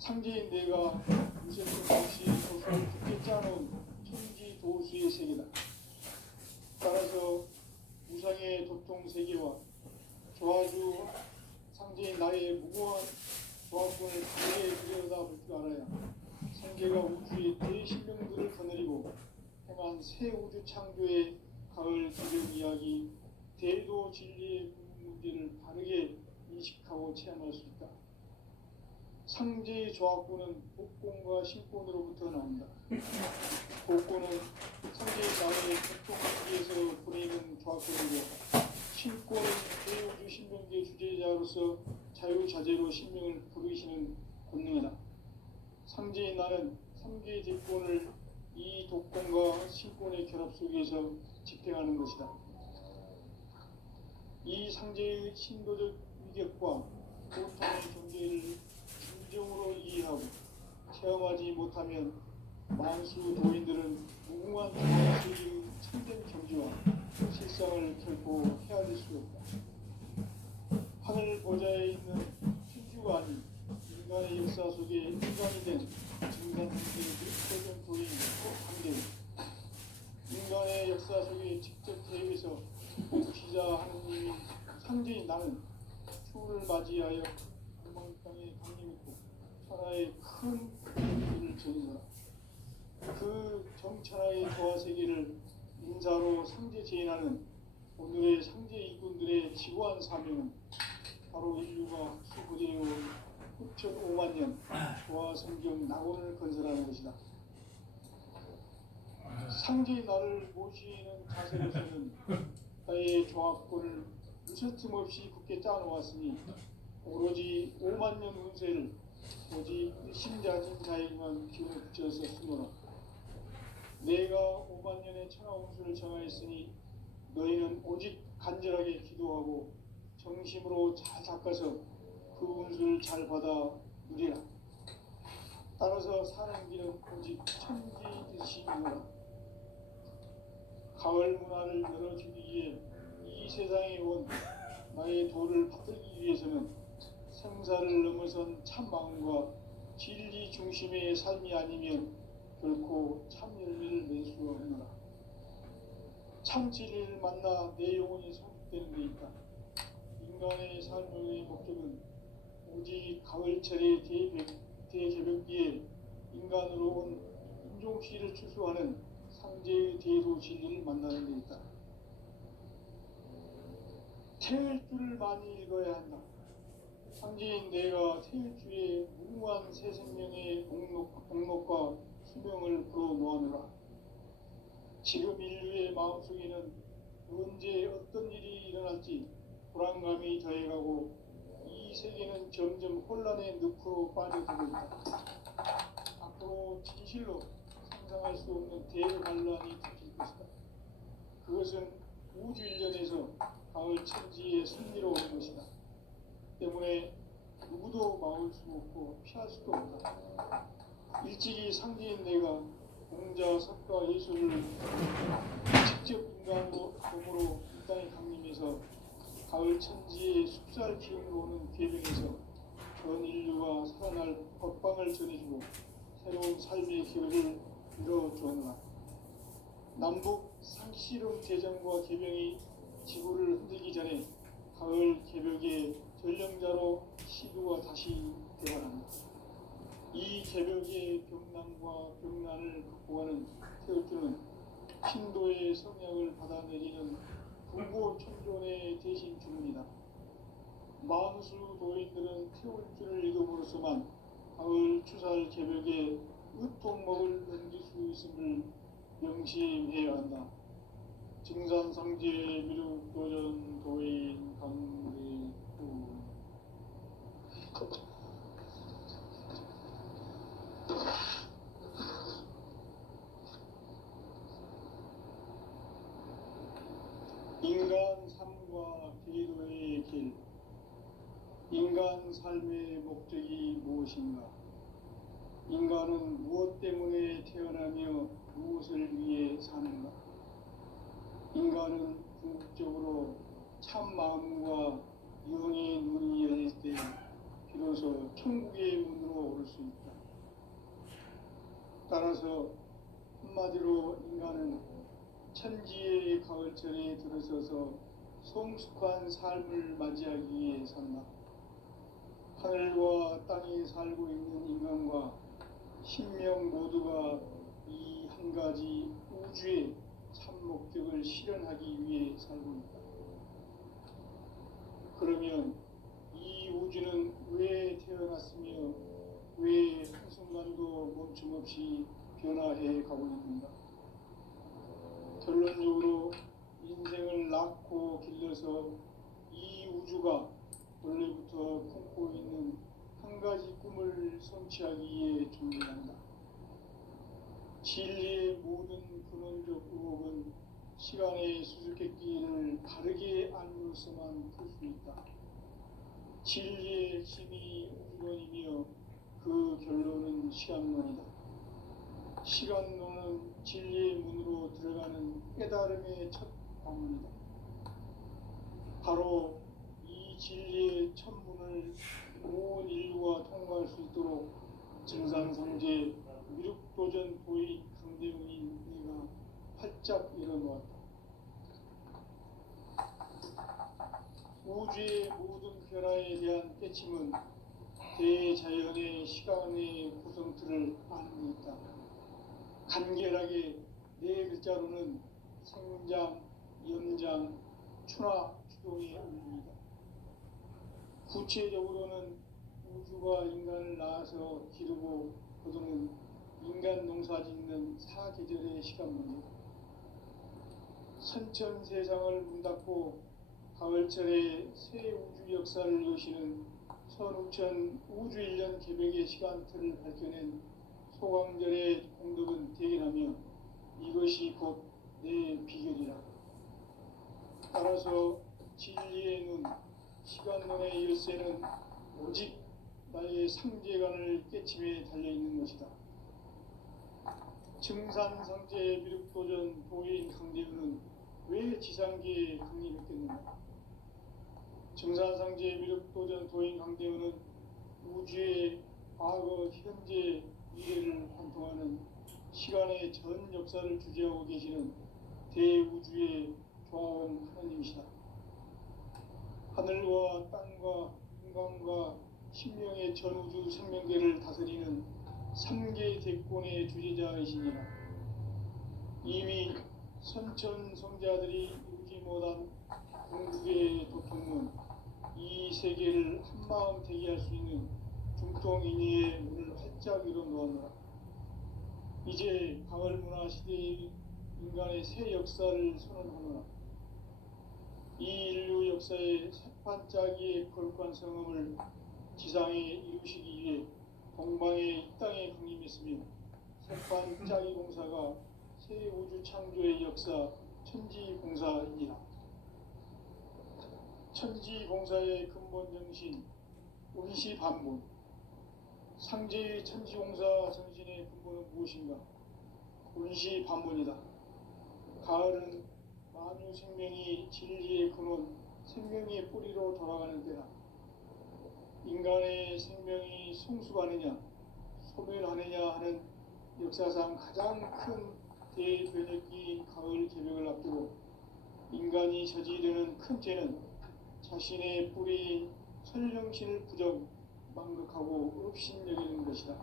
상제인 내가 유세품 없이 도수를 깊게 짜놓은 천지 도수의 세계다. 따라서 우상의 도통 세계와 조화주 상제인 나의 무고한 조합권을 강하게 들여다볼 줄 알아야 생계가 우주의 대신령들을 거느리고 행한 새 우주 창조의 가을 기적 이야기 대도 진리의 문제를 바르게 인식하고 체험할 수 있다. 상제의 조합권은 복권과 신권으로부터 나온다. 복권은 상제의 나의 보통 세계에서 보내는 조합권이고, 신권은 대우주 신명계 주제자로서 자유자재로 신명을 부르시는 권능이다. 상제의 나는 3개의 대권을 이 독권과 신권의 결합 속에서 집행하는 것이다. 이 상제의 신도적 위격과 보통의 경계를 진정으로 이해하고 체험하지 못하면 만수 도인들은 무궁한 조화수의 참된 경지와 실상을 결코 헤아릴 수 없다. 하늘 보좌에 있는 천주가 아닌 인간의 역사 속에 인간이 된 증산상제의 육도적 도인 상제는 인간의 역사 속에 직접 대입해서 지자 하느님이 상제인 나는 추후를 맞이하여 도망 땅에 강림했고 천하의 큰 일을 전이노라. 그 정천하의 조화 세계를 인사로 상제 제인하는 오늘의 상제 이군들의 지구한 사명은 바로 인류가 수부재해온 9,500만 년 조화 성경 낙원을 건설하는 것이다. 상제의 나를 모시는 자세로서는 나의 조합권을 무서틈 없이 굳게 짜놓았으니 오로지 5만 년 운세를 오직 신자진 자에게만 기운을 붙여서 쓰노라. 내가 5만 년의 천하 운수를 정하였으니 너희는 오직 간절하게 기도하고 정심으로 잘 닦아서 그 운수를 잘 받아 누리라. 따라서 사는 길은 오직 천지듯이니라. 가을 문화를 열어주기 위해 이 세상에 온 나의 도를 받들기 위해서는 생사를 넘어선 참 마음과 진리 중심의 삶이 아니면 결코 참 열매를 낼 수 없노라. 참 진리를 만나 내 영혼이 성숙되는 데 있다. 인간의 삶의 목적은 오직 가을철의 대개벽기에 인간으로 온 인종시를 추수하는 상제의 대도 진리를 만나는 데 있다. 태을 줄을 많이 읽어야 한다. 상제인 내가 태을 줄에 무궁한 새 생명의 목록과 수명을 불어놓아노라. 지금 인류의 마음속에는 언제 어떤 일이 일어날지 불안감이 더해가고 이 세계는 점점 혼란의 늪으로 빠져들고 있다. 앞으로 진실로 상상할 수 없는 대반란이 닥칠 것이다. 그것은 우주 일련에서 가을 천지의 승리로 오는 것이다. 때문에 누구도 막을 수 없고 피할 수도 없다. 일찍이 상제인 내가 공자, 석가, 예술을 직접 인간으로 몸으로 이 땅에 강림해서 가을 천지의 숲살 기운으로 오는 궤변에서 전 인류가 살아날 법방을 전해주고 새로운 삶의 기회를 이뤄주었노라. 남북 상씨름 대전과 개병이 지구를 흔들기 전에 가을 개벽의 전령자로 시도가 다시 대화한다. 이 개벽의 병난과 병난을 극복하는 태울주는 신도의 성향을 받아내리는 부고 천존의 대신 주문이다. 만수 도인들은 태울주를 읽음으로써만 가을 추살 개벽의 으통목을 넘길 수 있음을 명심해야 한다. 증산상제 미륵도전 도인 강대구 인간 삶과 기도의 길. 인간 삶의 목적이 무엇인가? 인간은 무엇 때문에 태어나며 무엇을 위해 사는가? 인간은 궁극적으로 참 마음과 영의 눈이 열릴 때 비로소 천국의 문으로 오를 수 있다. 따라서 한마디로 인간은 천지의 가을철에 들어서서 성숙한 삶을 맞이하기 위해 산다. 하늘과 땅에 살고 있는 인간과 신명 모두가 이 한 가지 우주의 참 목적을 실현하기 위해 살고 있다. 그러면 이 우주는 왜 태어났으며 왜 한순간도 멈춤없이 변화해 가고 있는가? 결론적으로 인생을 낳고 길러서 이 우주가 원래부터 품고 있는 한 가지 꿈을 성취하기 위해 존재한다. 진리의 모든 근원적 의혹은 시간의 수수께끼를 바르게 알므로서만 풀 수 있다. 진리의 핵심이 우주론이며 그 결론은 시간론이다. 시간론은 진리의 문으로 들어가는 깨달음의 첫 방문이다. 바로 이 진리의 첫 문을 온 인류가 통과할 수 있도록 증산성제 미륵도전 도의 강대웅인 내가 활짝 일어놓았다. 우주의 모든 변화에 대한 깨침은 대자연의 시간의 구성틀을 아는 데 있다. 간결하게 네 글자로는 생장, 연장, 추나 추동의 의미이다. 구체적으로는 우주가 인간을 낳아서 기르고 거두는 인간 농사 짓는 사계절의 시간문이다. 선천 세상을 문닫고 가을철에 새 우주 역사를 여시는 선우천 우주일년 개백의 시간틀을 밝혀낸 소강절의 공덕은 대견하며 이것이 곧 내 비결이라. 따라서 진리의 눈, 시간론의 열쇠는 오직 나의 상제관을 깨침에 달려있는 것이다. 증산상제 미륵도전 도인 강대우는 왜 지상계에 강림했겠는가? 증산상제 미륵도전 도인 강대우는 우주의 과거, 현재, 미래를 관통하는 시간의 전 역사를 주재하고 계시는 대우주의 조화원 하나님이시다. 하늘과 땅과 인간과 신명의 전우주 생명계를 다스리는 3개 대권의 주제자이시니라. 이미 선천성자들이 이루지 못한 궁극의 도통은 이 세계를 한마음 되게 할 수 있는 중통인의의 문을 활짝 열어놓았노라. 이제 가을문화 시대의 인간의 새 역사를 선언하노라. 이 인류 역사의 새반짝이의 거룩한 성음을 지상에 이루시기 위해 동방의 이 땅에 강림했으며 새반짝이 공사가 새 우주 창조의 역사 천지공사이니라. 천지공사의 근본 정신 운시반문. 상제의 천지공사 정신의 근본은 무엇인가? 운시반문이다. 가을은 만유 생명이 진리의 근원, 생명의 뿌리로 돌아가는 때다. 인간의 생명이 성숙하느냐, 소멸하느냐 하는 역사상 가장 큰 대변혁기인 가을 개벽을 앞두고 인간이 저지르는 큰 죄는 자신의 뿌리인 설령신을 부정, 망극하고 업신여기는 것이다.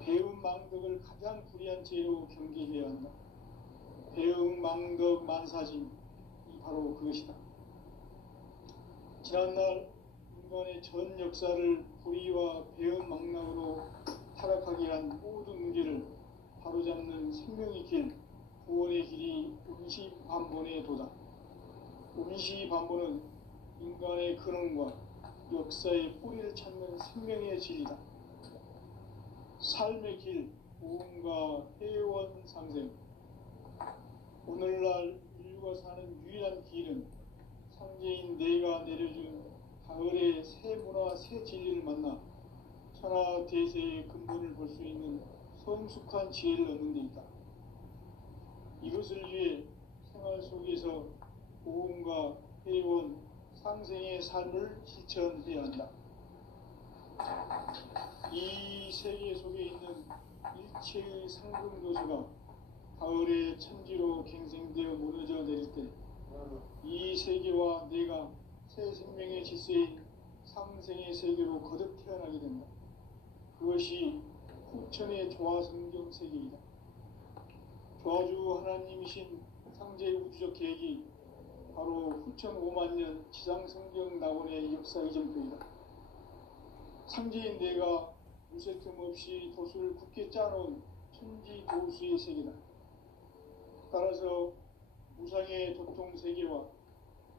배움 망덕을 가장 불의한 죄로 경계해야 한다. 배움 망덕 만사짐이 바로 그것이다. 지난날 인간의 전 역사를 불의와 배움 망락으로 타락하게 한 모든 문제를 바로잡는 생명의 길, 구원의 길이 운시반본의 도다. 운시반본은 인간의 근원과 역사의 뿌리를 찾는 생명의 진리다. 삶의 길, 보험과 회원 상생. 오늘날 인류가 사는 유일한 길은 상제인 내가 내려준 가을의 새 문화, 새 진리를 만나 천하 대세의 근본을 볼 수 있는 성숙한 지혜를 얻는 데 있다. 이것을 위해 생활 속에서 보험과 회원, 상생의 삶을 실천해야 한다. 이 세계 속에 있는 일체의 상금 교수가 가을의 천지로 갱생되어 무너져 내릴 때 이 세계와 내가 새 생명의 질서인 상생의 세계로 거듭 태어나게 된다. 그것이 후천의 조화성경 세계이다. 조화주 하나님이신 상제의 우주적 계획이 바로 후천 5만 년 지상성경 낙원의 역사 이정표이다. 상제인 내가 무쇠 틈 없이 도수를 굳게 짜놓은 천지 도수의 세계다. 따라서 무상의 도통 세계와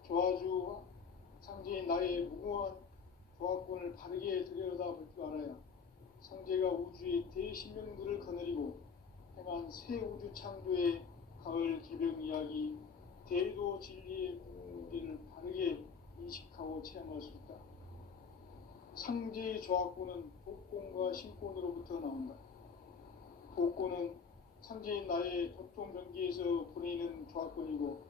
조화주 상제인 나의 무궁한 조화권을 바르게 들여다볼 줄 알아야 상제가 우주의 대신명들을 거느리고 행한 새 우주 창조의 가을 개벽 이야기 대도 진리의 문제를 바르게 인식하고 체험할 수 있다. 상제의 조화권은 복권과 신권으로부터 나온다. 복권은 상제인 나의 도통 경계에서 보내는 조화권이고,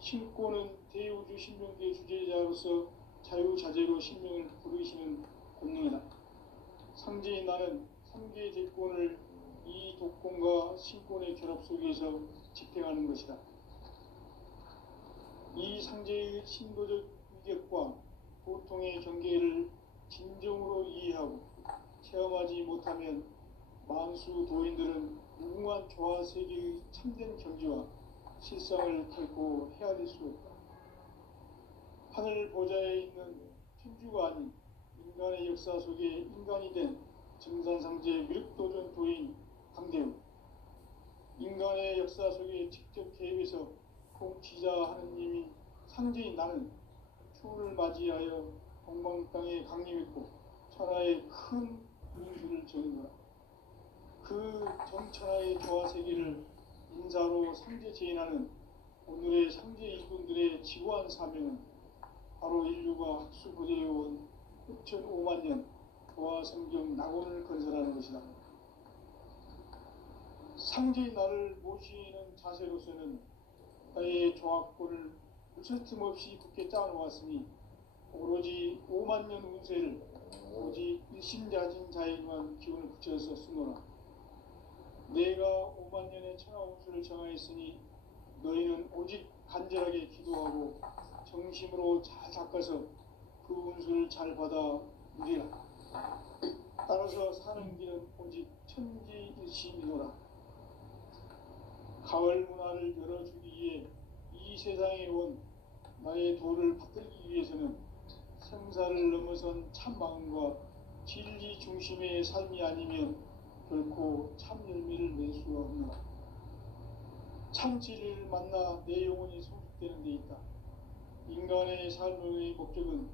신권은 대우주 신명계 주제자로서 자유자재로 신명을 부르시는 권능이다. 상제인 나는 3개의 대권을 이 독권과 신권의 결합 속에서 집행하는 것이다. 이 상제의 신도적 위격과 고통의 경계를 진정으로 이해하고 체험하지 못하면 만수 도인들은 무궁한 조화 세계의 참된 경지와 실상을 결코 헤아릴 수 없다. 하늘 보좌에 있는 천주가 아닌 인간의 역사 속에 인간이 된 증산상제 밀도전 도인 강대우, 인간의 역사 속에 직접 개입해서 통치자 하느님인 상제인 나는 추운을 맞이하여 동방 땅에 강림했고 천하의 큰 운수를 저는 거라. 그 정천하의 조화 세계를 인사로 상제 제인하는 오늘의 상제 일꾼들의 지고한 사명은 바로 인류가 학수고대해온 6,5만 년 조화 성경 낙원을 건설하는 것이다. 상제인 나를 모시는 자세로서는 나의 조화권을 무쇠틈 없이 굳게 짜놓았으니 오로지 5만 년 운세를 오직 일심자진 자에게만 기운을 붙여서 쓰노라. 내가 5만 년의 천하 운수를 정하였으니 너희는 오직 간절하게 기도하고 정심으로 잘 닦아서 그 운수를 잘 받아 누리라. 따라서 사는 길은 오직 천지일심이노라. 가을 문화를 열어주기 위해 이 세상에 온 나의 도를 받들기 위해서는 생사를 넘어선 참 마음과 진리 중심의 삶이 아니면 결코 참 열매를 낼 수가 없노라. 참 진리를 만나 내 영혼이 성숙되는 데 있다. 인간의 삶의 목적은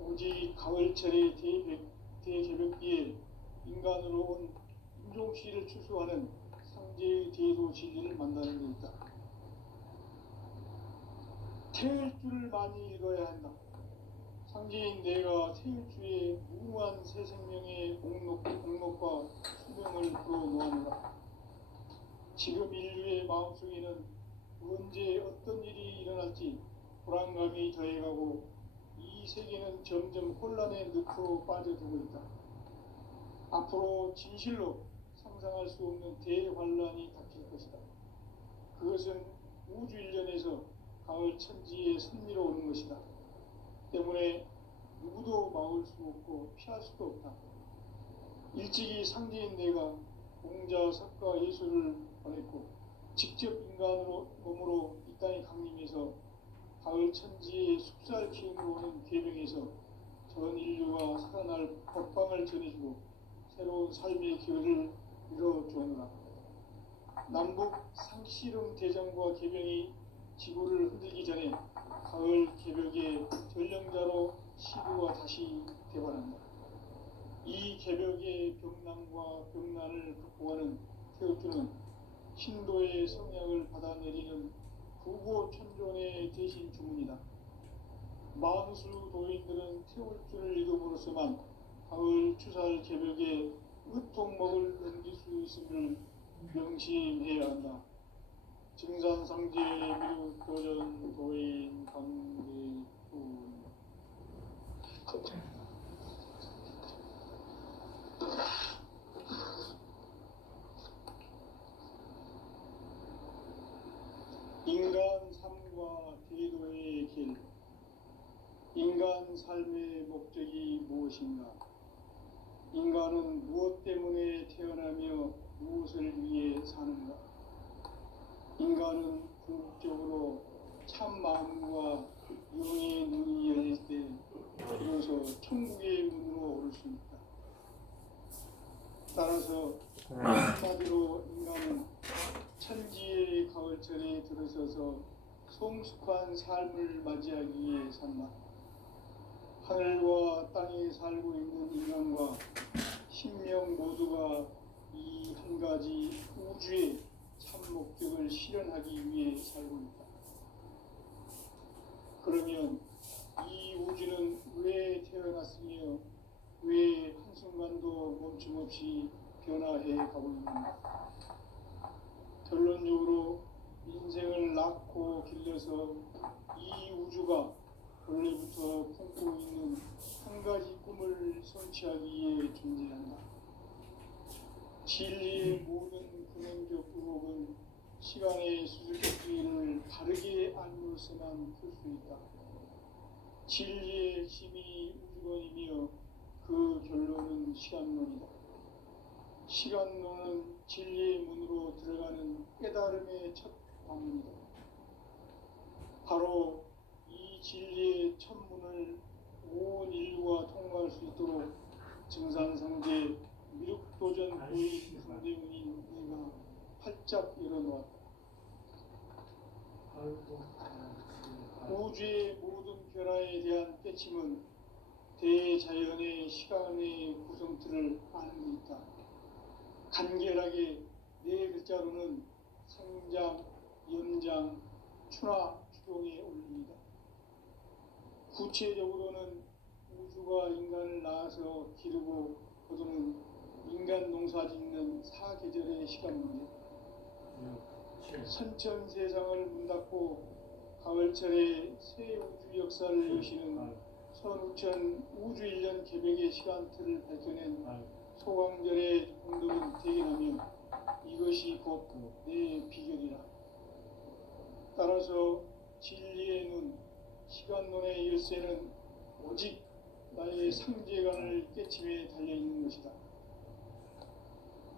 오직 가을철의 대개벽기에 인간으로 온 인종씨를 추수하는 상제의 대도 진리를 만나는 데 있다. 태일주를 많이 읽어야 한다. 상제인 내가 태일주의 무궁한 새 생명의 공록과 수명을 불어놓아노라. 지금 인류의 마음속에는 언제 어떤 일이 일어날지 불안감이 더해가고 이 세계는 점점 혼란의 늪으로 빠져들고 있다. 앞으로 진실로 상상할 수 없는 대환란이 닥칠 것이다. 그것은 우주 일련에서 가을 천지에 선미로 오는 것이다. 때문에 누구도 막을 수 없고 피할 수도 없다. 일찍이 상제인 내가 공자, 석가, 예수를 보냈고 직접 인간으로 몸으로 이 땅에 강림해서 가을 천지의 숙살 기운으로 오는 계명에서 전 인류가 살아날 법방을 전해주고 새로운 삶의 기회를 이뤄주었노라. 남북 상씨름 대전과 계명이 지구를 흔들기 전에 가을 개벽의 전령자로 시구가 다시 되어난다. 이 개벽의 병난과 병난을 극복하는 태우주는 신도의 성약을 받아내리는 구고천존의 대신 주문이다. 만수 도인들은 태울주를 읽음으로써만 가을 추살 개벽에 으통목을 넘길 수 있음을 명심해야 한다. 증산상제 미륵 도전 도인 강대훈 무엇인가? 인간은 무엇 때문에 태어나며 무엇을 위해 사는가? 인간은 궁극적으로 참 마음과 영의 눈이 열릴 때 비로소 천국의 문으로 오를 수 있다. 따라서 한마디로 인간은 천지의 가을철에 들어서서 성숙한 삶을 맞이하기 위해 산다. 하늘과 땅에 살고 있는 인간과 신명 모두가 이 한 가지 우주의 참 목적을 실현하기 위해 살고 있다. 그러면 이 우주는 왜 태어났으며 왜 한순간도 멈춤없이 변화해 가고 있는가? 결론적으로 인생을 낳고 길러서 이 우주가 원래부터 품고 있는 한 가지 꿈을 성취하기 위해 존재한다. 진리의 모든 근원적 의혹은 시간의 수수께끼를 바르게 알므로서만 풀 수 있다. 진리의 핵심이 우주론이며 그 결론은 시간론이다. 시간론은 진리의 문으로 들어가는 깨달음의 첫 방문이다. 바로 이 진리의 첫 문을 온 인류가 통과할 수 있도록 증산성제 미륵도전 부인 강대문인 내가 활짝 열어놓았다. 우주의 모든 변화에 대한 깨침은 대자연의 시간의 구성틀을 아는 데 있다. 간결하게 네 글자로는 생장, 연장, 추나 추동의 원리이다. 구체적으로는 우주가 인간을 낳아서 기르고 거두는 인간 농사 짓는 사계절의 시간 문제, 선천 세상을 문 닫고 가을철에 새 우주 역사를 여시는 선우천 우주일년 개백의 시간틀을 밝혀낸 소강절의 공덕은 대견하며 이것이 곧 내 비결이라. 따라서 진리의 눈, 시간론의 열쇠는 오직 나의 상제관을 깨침에 달려있는 것이다.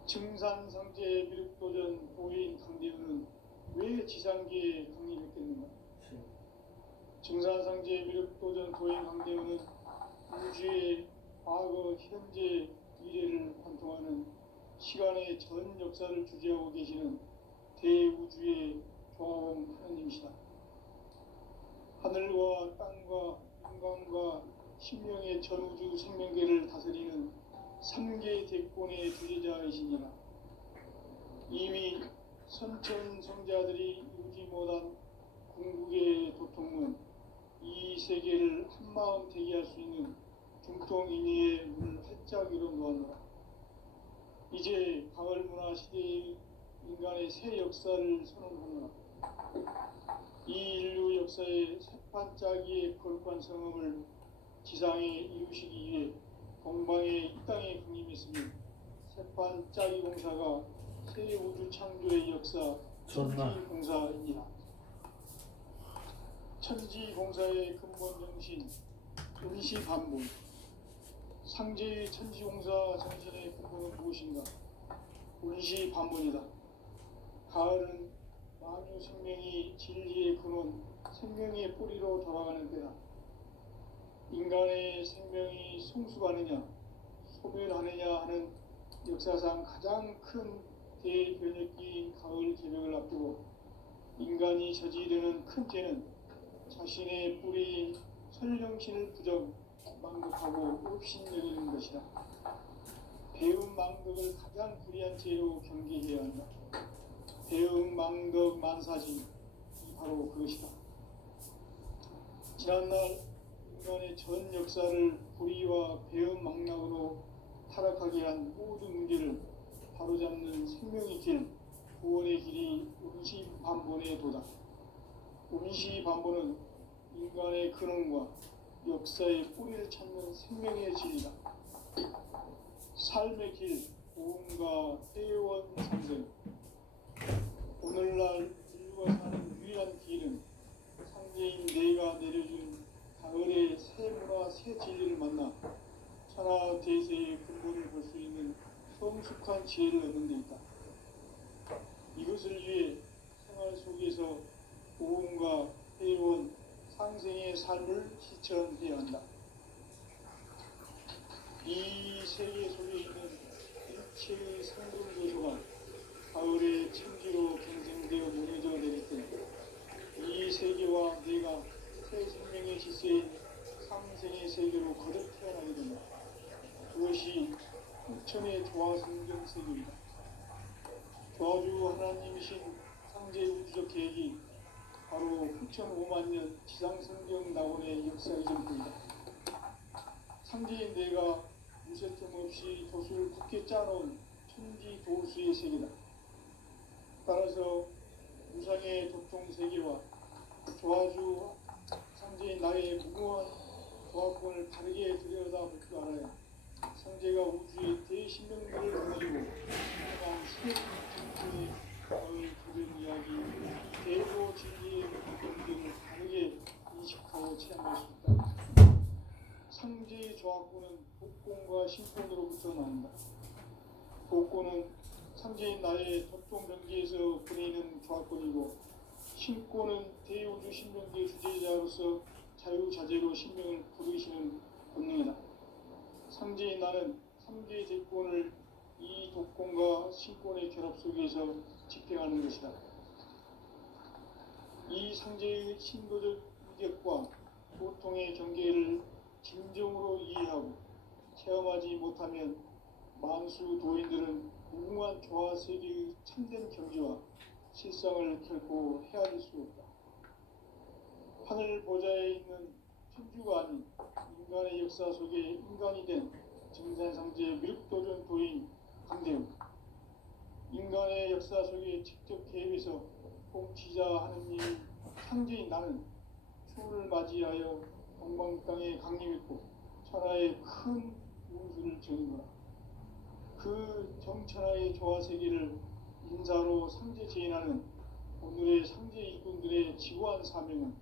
증산상제 미륵도전 보인 강대우는 왜 지상계에 강림했겠는가? 증산상제 미륵도전 보인 강대우는 우주의 과거, 현재, 미래를 관통하는 시간의 전 역사를 주재하고 계시는 대우주의 조화원 하나님이시다. 하늘과 땅과 인간과 신명의 전우주 생명계를 다스리는 3개 대권의 주제자이시니라. 이미 선천성자들이 이루지 못한 궁극의 도통은 이 세계를 한마음 대기할 수 있는 중통인의의 문을 활짝 열어놓았노라. 이제 가을 문화 시대의 인간의 새 역사를 선언하노라. 이 인류 역사의 새반짝이의 거룩한 성음을 지상에 이루시기 위해 동방에 이 땅에 강림했으니 새반짝이 공사가 새 우주 창조의 역사 천지공사이니라. 천지공사의 근본 정신 운시반본. 상제의 천지공사 정신의 근본은 무엇인가? 운시반본이다. 가을은 만유 생명이 진리의 근원, 생명의 뿌리로 돌아가는 때다. 인간의 생명이 성숙하느냐, 소멸하느냐 하는 역사상 가장 큰 대변혁기인 가을 개벽을 앞두고 인간이 저지르는 큰 죄는 자신의 뿌리 설령신을 부정, 망독하고 업신여기는 것이다. 배움 망덕을 가장 불의한 죄로 경계해야 한다. 배움 망덕 만사지, 바로 그것이다. 지난날 인간의 전 역사를 불의와 배움 망락으로 타락하게 한 모든 문제를 바로잡는 생명의 길, 구원의 길이 운시반본에 도다. 운시반본은 인간의 근원과 역사의 뿌리를 찾는 생명의 진리다. 삶의 길, 고음과 회원 상생. 오늘날 인류가 사는 유일한 길은 상제인 내가 내려준 가을의 새 문화, 새 진리를 만나 천하 대세의 근본을 볼 수 있는 성숙한 지혜를 얻는 데 있다. 이것을 위해 생활 속에서 고음과 회원, 상생의 삶을 실천해야 한다. 이 세계 속에 있는 일체의 상등조소가 가을의 천지로 경생되어 무너져 내릴 때 이 세계와 내가 새 생명의 질서인 상생의 세계로 거듭 태어나게 된다. 그것이 흑천의 조화성경 세계이다. 조화주 하나님이신 상제 우주적 계획이 바로 흑천 5만년 지상성경 낙원의 역사의 전부이다. 상제인 내가 무쇠틈 없이 돛을 굳게 짜놓은 천지 도수의 세계다. 따라서 무상의 도통 세계와 조화주 상제인 나의 무궁한 조화권을 바르게 들여다볼 줄 알아야 상제가 우주의 대신명들을 거머쥐고 그냥 수백천의 마을 주변 이야기 대도 진리의 등을 바르게 인식하고 체험할 수 있다. 상제의 조화권은 복권과 신권으로부터 나온다. 복권은 상제인 나의 도통 경계에서 보내는 조화권이고, 신권은 대우주 신명계 주제자로서 자유자재로 신명을 부르시는 권능이다. 상제인 나는 3개 제권을 이 독권과 신권의 결합 속에서 집행하는 것이다. 이 상제의 신도적 위력과 보통의 경계를 진정으로 이해하고 체험하지 못하면 만수 도인들은 무궁한 조화 세계의 참된 경지와 실상을 결코 헤아릴 수 없다. 하늘 보좌에 있는 천주가 아닌 인간의 역사 속에 인간이 된 증산상제 미륵도전 도인 강대우, 인간의 역사 속에 직접 개입해서 통치자 하느님 상제인 나는 추운을 맞이하여 동방 땅에 강림했고 천하의 큰 운수를 정인노라. 그 정천하의 조화 세계를 인사로 상제 제인하는 오늘의 상제 일꾼들의 지구한 사명은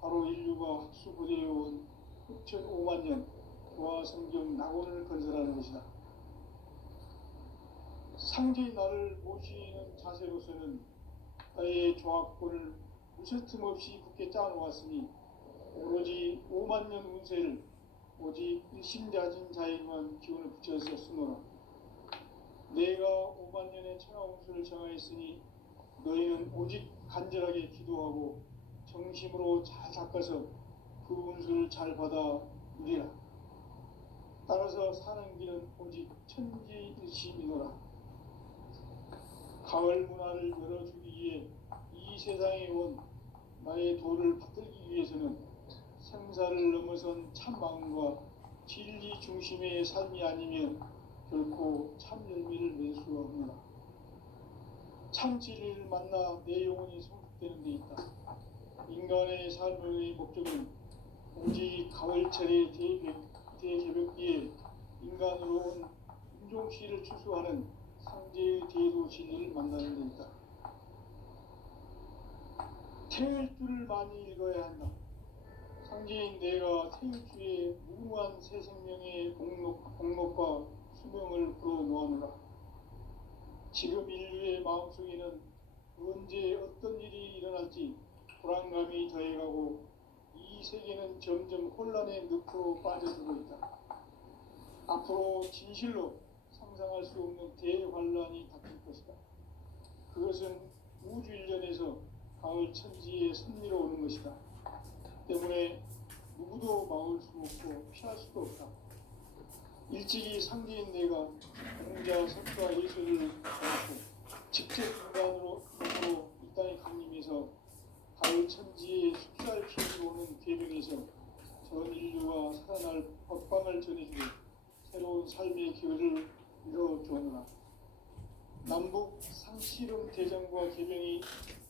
바로 인류가 학수부대해온 흑천 5만년 조화 성경 낙원을 건설하는 것이다. 상제인 나를 모시는 자세로서는 나의 조화권을 무쇠틈 없이 굳게 짜놓았으니 오로지 5만년 운세를 오직 일심자진 자에게만 기운을 붙여서 쓰노라. 내가 5만년의 천하 운수를 정하였으니 너희는 오직 간절하게 기도하고 정심으로 잘 닦아서 그 운수를 잘 받아 누리라. 따라서 사는 길은 오직 천지일심이노라. 가을 문화를 열어주기 위해 이 세상에 온 나의 도를 받들기 위해서는 생사를 넘어선 참 마음과 진리 중심의 삶이 아니면 결코 참 열매를 맺을 수가 없노라. 참 진리를 만나 내 영혼이 성숙되는 데 있다. 인간의 삶의 목적은 오직 가을철의 대개벽기에 인간으로 온 인종씨를 추수하는 상제의 대도 진리를 만나는 데 있다. 태일주를 많이 읽어야 한다. 상제인 내가 태일주의 무궁한 새 생명의 공록과 수명을 불어놓아노라. 지금 인류의 마음속에는 언제 어떤 일이 일어날지 불안감이 더해가고 이 세계는 점점 혼란의 늪으로 빠져들고 있다. 앞으로 진실로 상상할 수 없는 대환란이 닥칠 것이다. 그것은 우주 일련에서 가을 천지의 섭리로 오는 것이다. 때문에 누구도 막을 수 없고 피할 수도 없다. 일찍이 상제인 내가 공자, 석가, 예술을 배웠고 직접 인간으로 이 땅에 강림해서 가을 천지의 숲살 피해로 오는 궤병에서 전 인류가 살아날 법방을 전해주고 새로운 삶의 기회를 이뤄주었노라. 남북 상씨름 대전과 개병이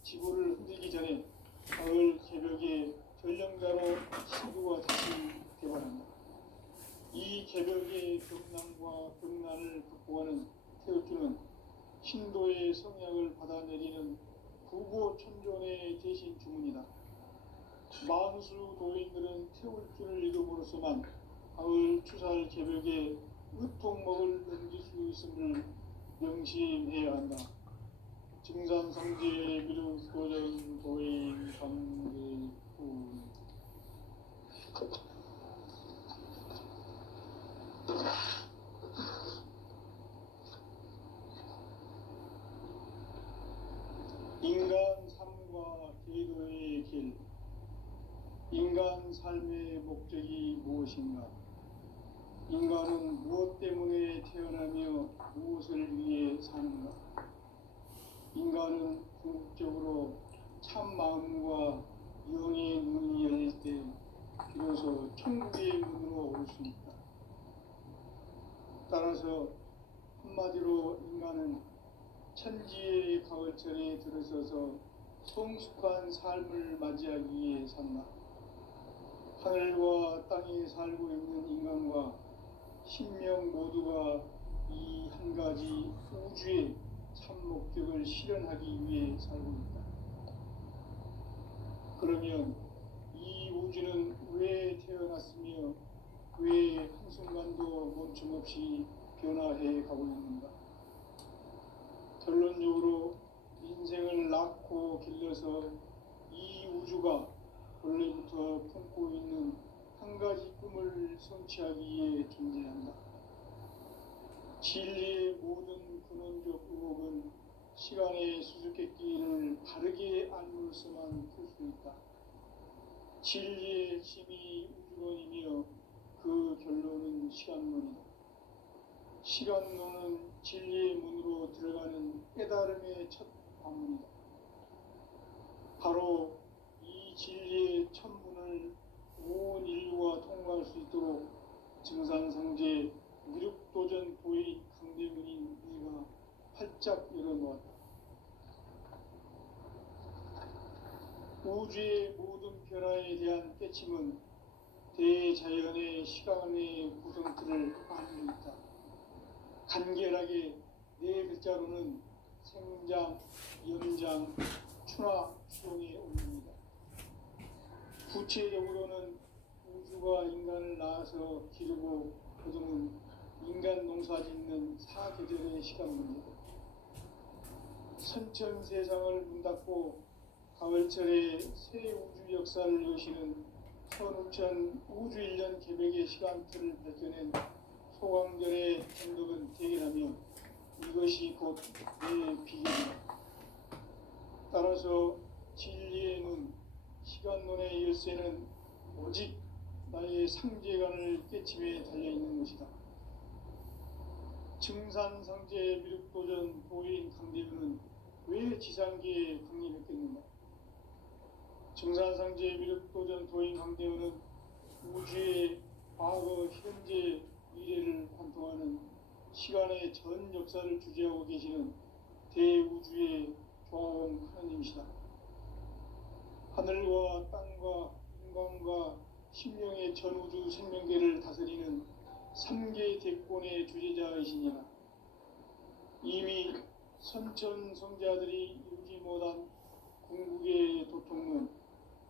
지구를 흔들기 전에 가을 개벽의 전령자로 신구가 다시 개발한다. 이 개벽의 경난과 경난을 극복하는 태울주는 신도의 성약을 받아내리는 부고천존의 대신 주문이다. 만수 도인들은 태울주를 읽음으로써만 가을 추살 개벽에 으통먹을 넘길 수 있음을 명심해야 한다. 증산상제 미륵 도전 도인 관계군. 인간 삶과 계도의 길. 인간 삶의 목적이 무엇인가? 인간은 무엇 때문에 태어나며 무엇을 위해 사는가? 인간은 궁극적으로 참 마음과 영의 문이 열릴 때 비로소 천국의 문으로 올 수 있다. 따라서 한마디로 인간은 천지의 가을철에 들어서서 성숙한 삶을 맞이하기 위해 산다. 하늘과 땅에 살고 있는 인간과 신명 모두가 이 한 가지 우주의 참 목적을 실현하기 위해 살고 있다. 그러면 이 우주는 왜 태어났으며 왜 한순간도 멈춤없이 변화해 가고 있는가? 결론적으로 인생을 낳고 길러서 이 우주가 원래부터 품고 있는 한 가지 꿈을 성취하기 위해 존재한다. 진리의 모든 근원적 의혹은 시간의 수수께끼를 바르게 알므로서만 풀 수 있다. 진리의 핵심이 우주론이며 그 결론은 시간론이다. 시간론은 진리의 문으로 들어가는 깨달음의 첫 관문이다. 바로 이 진리의 첫 문을 온 인류가 통과할 수 있도록 증산상제 미륵도전 도의 강대문인 내가 활짝 열어놓았다. 우주의 모든 변화에 대한 깨침은 대자연의 시간의 구성틀을 안고 있다. 간결하게 네 글자로는 생장, 연장, 추나 추동에 올립니다. 구체적으로는 우주가 인간을 낳아서 기르고 거두는 인간 농사 짓는 사계절의 시간입니다. 선천세상을 문 닫고 가을철에 새 우주 역사를 여시는 선우천 우주일년 개벽의 시간틀을 밝혀낸 소강전의 행동은 대결하며 이것이 곧 내 비결이다. 따라서 진리의 눈, 시간론의 열쇠는 오직 나의 상제관을 깨침에 달려있는 것이다. 증산상제 미륵도전 도인 강대문은 왜 지상계에 강림했겠는가? 증산상제 미륵도전 도인 강대문은 우주의 과거, 현재, 미래를 관통하는 시간의 전 역사를 주재하고 계시는 대우주의 조화원 하나님이시다. 하늘과 땅과 인간과 신명의 전우주 생명계를 다스리는 3개 대권의 주재자이시니라. 이미 선천성자들이 이루지 못한 궁극의 도통은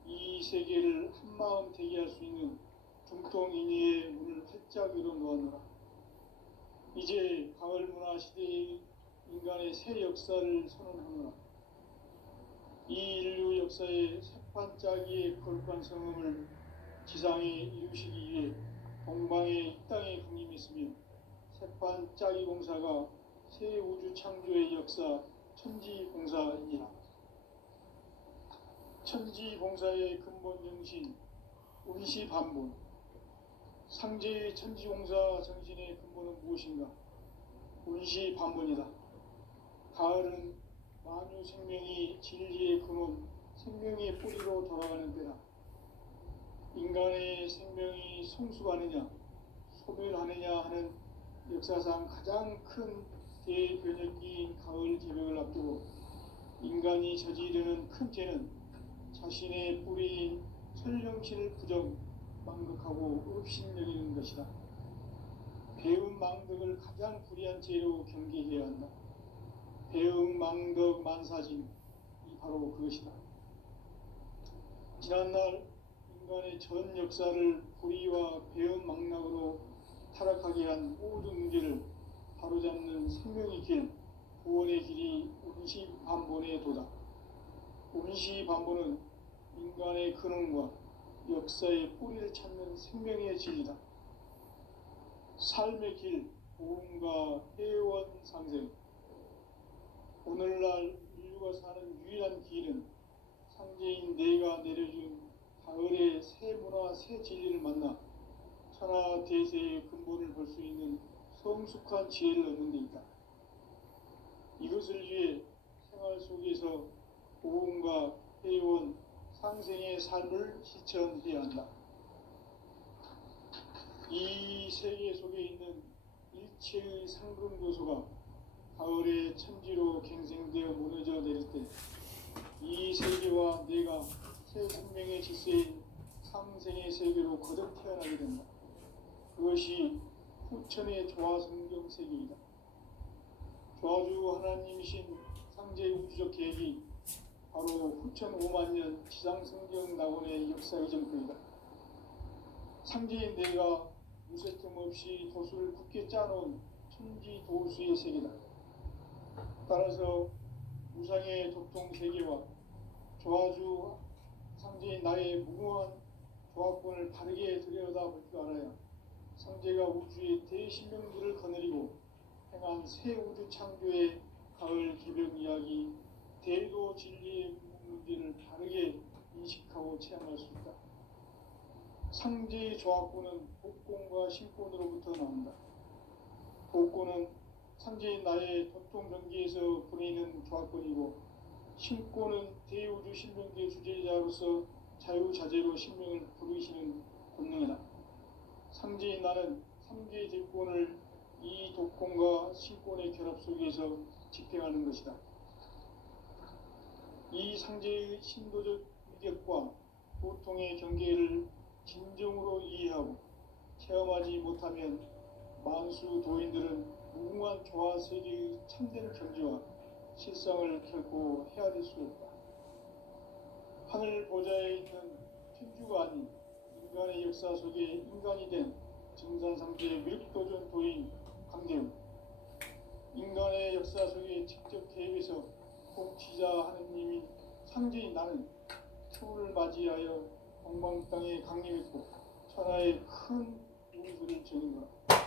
이 세계를 한마음 되게 할 수 있는 중통인의의 문을 활짝 열어놓았노라. 이제 가을 문화 시대의 인간의 새 역사를 선언하노라. 이 인류 역사의 새반짝이의 거룩한 성음을 지상에 이루시기 위해 동방의 이 땅에 강림했으며 새반짝이 공사가 새 우주 창조의 역사 천지봉사이니라. 천지봉사의 근본 정신 운시반본. 상제의 천지공사 정신의 근본은 무엇인가? 운시반본이다. 가을은 만유 생명이 진리의 근원, 생명의 뿌리로 돌아가는 때다. 인간의 생명이 성숙하느냐, 소멸하느냐 하는 역사상 가장 큰 대변혁기인 가을 개벽을 앞두고 인간이 저지르는 큰 죄는 자신의 뿌리인 설령신을 부정, 망극하고 업신여기는 것이다. 배움 망덕을 가장 불의한 죄로 경계해야 한다. 배움 망덕 만사진, 이 바로 그것이다. 지난날 인간의 전 역사를 불의와 배은망락으로 타락하게 한 모든 문제를 바로잡는 생명의 길, 구원의 길이 운시반본에 도다. 운시반본은 인간의 근원과 역사의 뿌리를 찾는 생명의 진리다. 삶의 길, 복음과 회원 상생. 오늘날 인류가 사는 유일한 길은 상제인 내가 내려준 가을의 새 문화, 새 진리를 만나 천하 대세의 근본을 볼 수 있는 성숙한 지혜를 얻는 데 있다. 이것을 위해 생활 속에서 복음과 회원, 상생의 삶을 실천해야 한다. 이 세계 속에 있는 일체의 상금 요소가 가을의 천지로 갱생되어 무너져 내릴 때 이 세계와 내가 새 생명의 질서인 상생의 세계로 거듭 태어나게 된다. 그것이 후천의 조화성경 세계이다. 조화주 하나님이신 상제의 우주적 계획이 바로 후천 5만년 지상성경 낙원의 역사 이전부이다. 상제인 내가 무쇠틈 없이 도수를 굳게 짜놓은 천지도수의 세계다. 따라서 무상의 도통세계와 조화주 상제인 나의 무궁한 조합권을 바르게 들여다볼 줄 알아야 상제가 우주의 대신명들을 거느리고 행한 새 우주 창조의 가을 개벽 이야기, 대도 진리의 문제를 바르게 인식하고 체험할 수 있다. 상제의 조합권은 복권과 신권으로부터 나온다. 복권은 상제인 나의 도통경계에서 보내는 조합권이고, 신권은 대우주 신명계 주제자로서 자유자재로 신명을 부르시는 권능이다. 상제인 나는 3개 제권을 이 독권과 신권의 결합 속에서 집행하는 것이다. 이 상제의 신도적 위력과 보통의 경계를 진정으로 이해하고 체험하지 못하면 만수 도인들은 무궁한 조화 세계의 참된 경지와 실상을 결코 헤아릴 수 없다. 하늘 보좌에 있는 천주가 아닌 인간의 역사 속에 인간이 된 증산상제의 밀도전 도인 강대우, 인간의 역사 속에 직접 개입해서 통치자 하느님인 상제인 나는 추를 맞이하여 동방 땅에 강림했고 천하의 큰 운수를 정인 거라.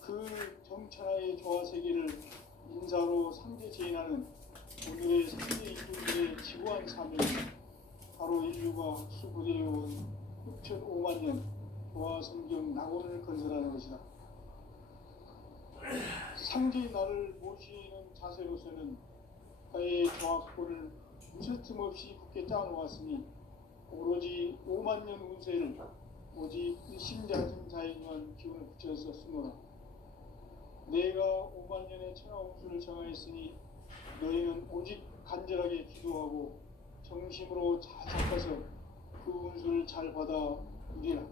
그 정천하의 조화 세계를 인사로 상제 제인하는 오늘의 상제 인류들의 지구한 사명은 바로 인류가 수부되어온 6,5만 년 조화 성경 낙원을 건설하는 것이다. 상제의 나를 모시는 자세로서는 나의 조합권을 무쇠틈 없이 굳게 짜놓았으니 오로지 5만 년 운세를 오직 일심장신 자에만 기운을 붙여서 쓰노라. 내가 5만 년의 천하 운수를 정하였으니 너희는 오직 간절하게 기도하고 정심으로 잘 잡아서 그 운수를 잘 받아 누리라.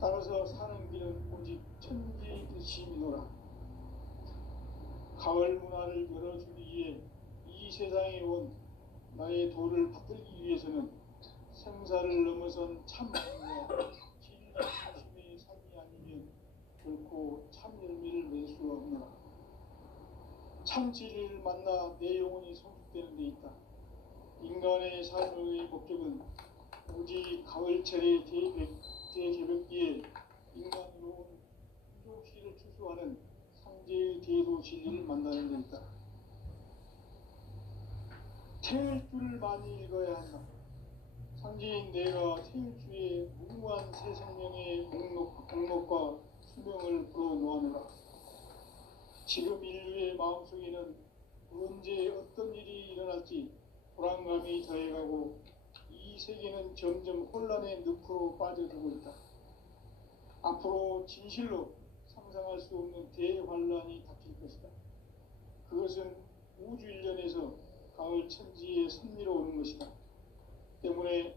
따라서 사는 길은 오직 천지 뜻이미노라. 가을 문화를 열어주기 위해 이 세상에 온 나의 도를 받들기 위해서는 생사를 넘어선 참 마음과 진리 중심의 삶이 아니면 결코 참 열매를 맺을 수 없노라. 참 진리를 만나 내 영혼이 성숙되는 데 있다. 인간의 삶의 목적은 오직 가을철의 대개벽기에 인간으로 인도시를 추수하는 상제의 대도 진리를 만나는 데 있다. 태일주를 많이 읽어야 한다. 상제인 내가 태일주의 무궁한 새 생명의 목록과 수명을 불어놓아노라. 지금 인류의 마음속에는 언제 어떤 일이 일어날지 불안감이 더해가고 이 세계는 점점 혼란의 늪으로 빠져들고 있다. 앞으로 진실로 상상할 수 없는 대환란이 닥칠 것이다. 그것은 우주 일련에서 가을 천지에 선미로 오는 것이다. 때문에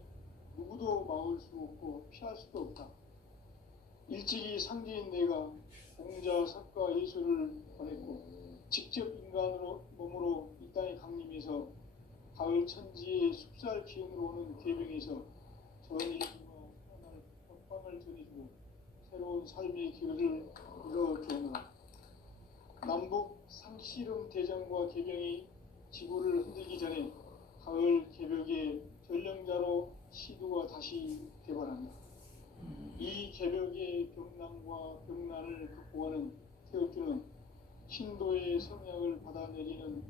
누구도 막을 수 없고 피할 수도 없다. 일찍이 상제인 내가 공자, 석가, 예수를 보냈고 직접 인간으로 몸으로 이 땅에 강림해서 가을 천지의 숲살 기운으로 오는 계명에서 전 인류가 태어날 법한 희망을 전해주고 새로운 삶의 기회를 열어주노라. 남북 상씨름 대전과 개병이 지구를 흔들기 전에 가을 개벽의 전령자로 시두가 다시 되반한다. 이 개벽의 병난과 병난을 극복하는 태극주는 신도의 성약을 받아내리는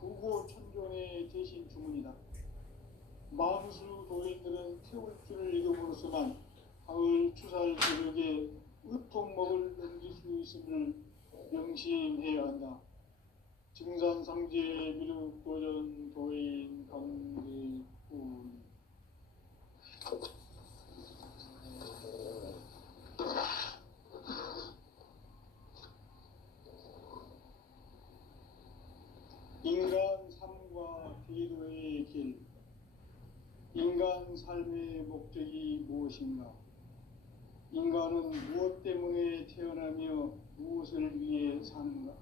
부고천존의 대신 주문이다. 마무수 도인들은 태극주를 읽음으로써만 가을 추살 개벽의 으통먹을 넘길 수 있음을 명심해야 한다. 증산상제 미륵도전 도인 강대군. 인간 삶과 기도의 길. 인간 삶의 목적이 무엇인가? 인간은 무엇 때문에 태어나며 무엇을 위해 사는가?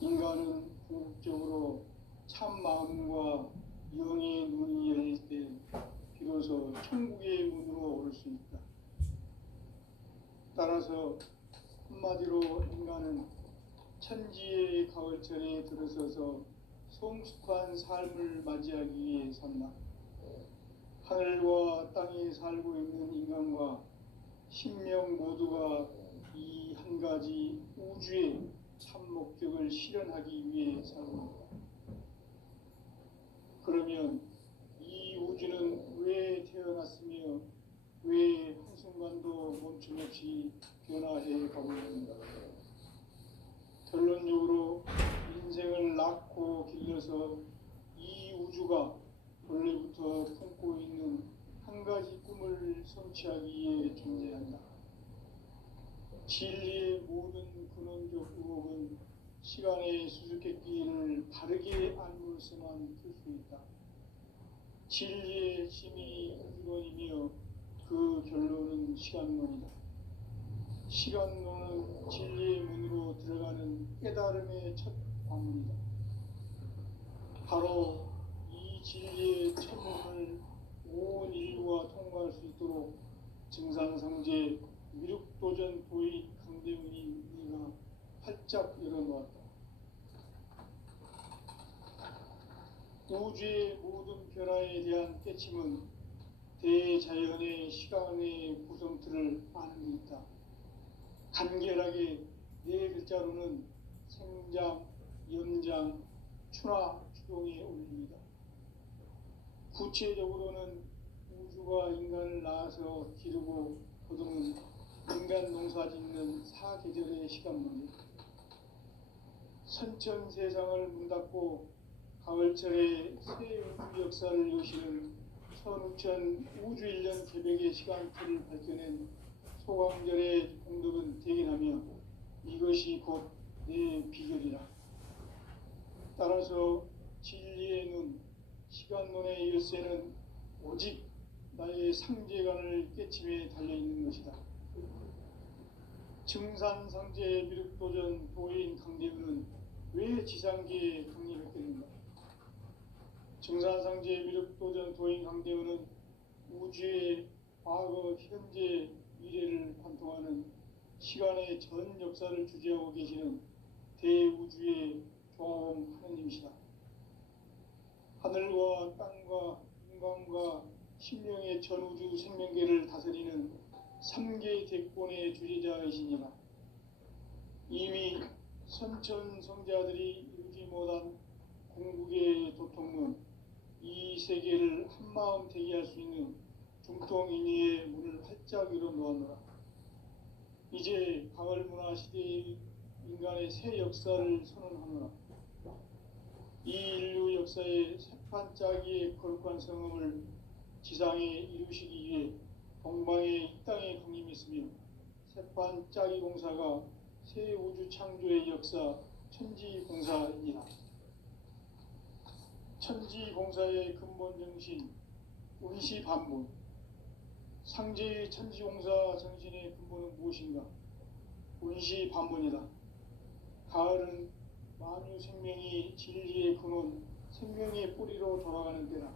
인간은 궁극적으로 참 마음과 영의 눈이 열릴 때 비로소 천국의 문으로 올 수 있다. 따라서 한마디로 인간은 천지의 가을철에 들어서서 성숙한 삶을 맞이하기 위해 산다. 하늘과 땅에 살고 있는 인간과 신명 모두가 이 한 가지 우주의 참 목적을 실현하기 위해 살고 있다. 그러면 이 우주는 왜 태어났으며 왜 한순간도 멈춤없이 변화해 가고 있는가? 결론적으로 인생을 낳고 길러서 이 우주가 원래부터 품고 있는 한 가지 꿈을 성취하기 위해 존재한다. 진리의 모든 근원적 의혹은 시간의 수수께끼를 바르게 알므로서만 풀 수 있다. 진리의 핵심이 우주론이며 그 결론은 시간론이다. 시간론은 진리의 문으로 들어가는 깨달음의 첫 관문이다. 바로 이 진리의 첫 문을 온 인류가 통과할 수 있도록 증산상제 미륵도전 도인 강대훈이 네가 활짝 열어놓았다. 우주의 모든 변화에 대한 깨침은 대자연의 시간의 구성틀을 아는 데 있다. 간결하게 네 글자로는 생장, 연장, 추나 추동에 올립니다. 구체적으로는 우주가 인간을 낳아서 기르고 거두는 인간 농사 짓는 사계절의 시간문제, 선천세상을 문닫고 가을철에 새 우주 역사를 여시는 선우천 우주일년 개벽의 시간틀을 밝혀낸 소강절의 공덕은 대견하며 이것이 곧 내 비결이라. 따라서 진리의 눈, 시간론의 열쇠는 오직 나의 상제관을 깨침에 달려있는 것이다. 증산상제 미륵도전 도인 강대훈은 왜 지상계에 강림했겠는가? 증산상제 미륵도전 도인 강대훈은 우주의 과거, 현재, 미래를 관통하는 시간의 전 역사를 주재하고 계시는 대우주의 조화음 하느님이시다. 하늘과 땅과 인간과 신명의 전우주 생명계를 다스리는 3개 대권의 주제자이시니라. 이미 선천성자들이 이루지 못한 궁극의 도통론, 이 세계를 한마음 되게 할 수 있는 중통인의의 문을 활짝 열어놓았노라. 이제 가을 문화 시대의 인간의 새 역사를 선언하노라. 이 인류 역사의 새판 짜기의 거룩한 성음을 지상에 이루시기 위해 동방의 이 땅에 강림했으며 새판 짜기 공사가 새 우주 창조의 역사 천지공사이니라. 천지공사의 근본 정신 운시반문, 상제의 천지공사 정신의 근본은 무엇인가? 운시반문이다. 가을은 만유 생명이 진리의 근원, 생명의 뿌리로 돌아가는 때다.